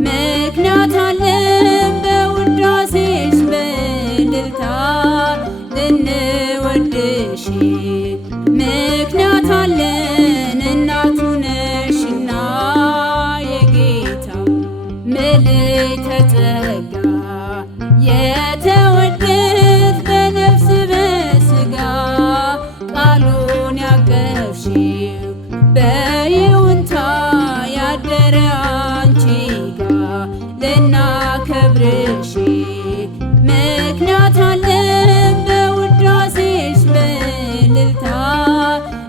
ምክንያት አለን በውዳሴሽ በእልልታ ልንወድሽ ምክንያት አለን እናቱ ነሽና የጌታ ምልዕተ ጸጋ የተወደድሽ በነፍስ በሥጋ ቃሉን ያቀፍሽው በይሁንታ ያደረ አንቺ ጋ ልናከብርሽ ምክንያት አለን በውዳሴሽ በእልልታ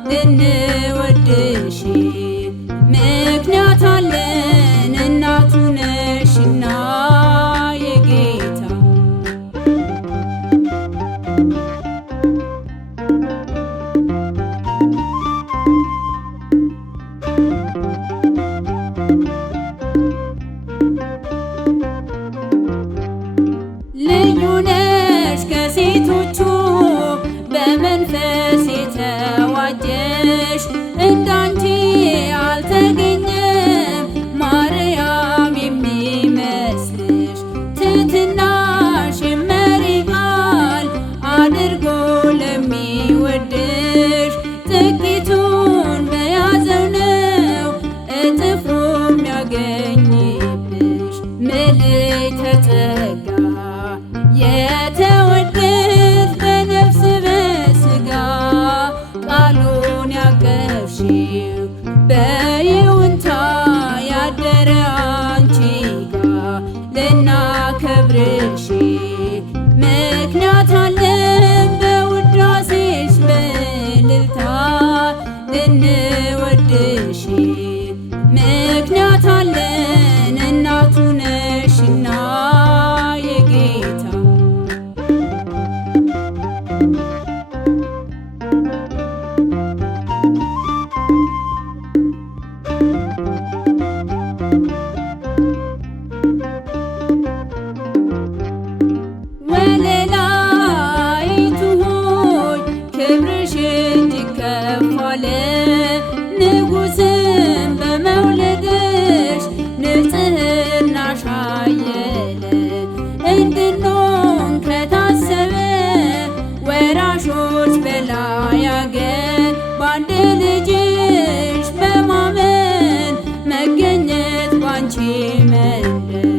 ልንወድሽ ምክንያት አለን እናቱ ነሽና የጌታ ልዩ ነሽ ከሴቶቹ በመንፈስ የተዋጀሽ እንዳንቺ አልተገኘም ማርያም የሚመስልሽ ትሕትናሽ መሪ ቃል አድርጎ ለሚወድሽ ጥቂቱን በያዘው ነው እጥፉ የሚያገኝብሽ ምልዕተ ጸጋ የተወደድሽ በነፍስ በሥጋ ቃሉን ያቀፍሽው በይሁንታ ያደረ አንቺ ጋ ልናከብርሽ ምክንያት አለን በውዳሴሽ በእልልታ ልንወድሽ ምክንያት አለን እናቱ ነሽና የጌታ ወለላይቱ ሆይ ክብርሽ እጅግ ከፍ አለ ንጉሥን በመውለድሽ ንጽሕናሽ አየለ እንድንሆን ከታሰበ ወራሾች በላይ አገር በአንድ ልጅሽ በማመን መገኘት ባንቺ መንደር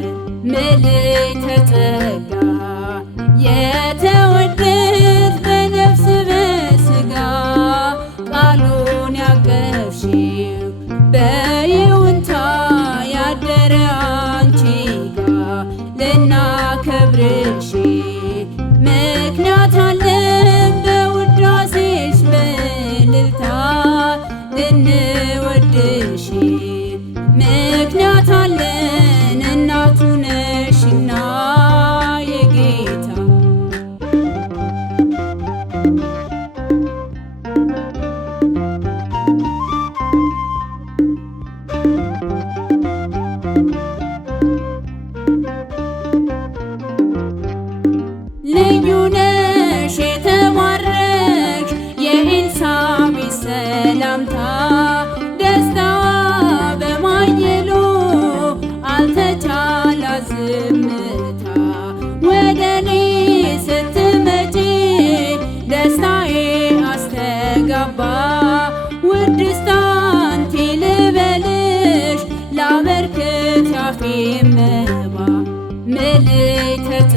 ምልዕተ ጸጋ የተወደድሽ በነፍስ በሥጋ ቃሉን ያቀፍሽው በይሁንታ ያደረ አንቺ ጋ ልናከብርሽ ምክንያት አለን በውዳሴሽ በእልልታ ልንወድሽ ምክንያት አለን እናቱ ነሽና የጌታ ልዩ ነሽ የተባረክሽ የኤልሳቤጥ ሰላምታ ደስታዋ በማየሉ አልተቻላት ዝምታ ወደ እኔ ስትመጪ ደስታዬ አስተጋባ ውድስት አንቲ ልበልሽ ላበርክት ያፌን መባ ምልዕተ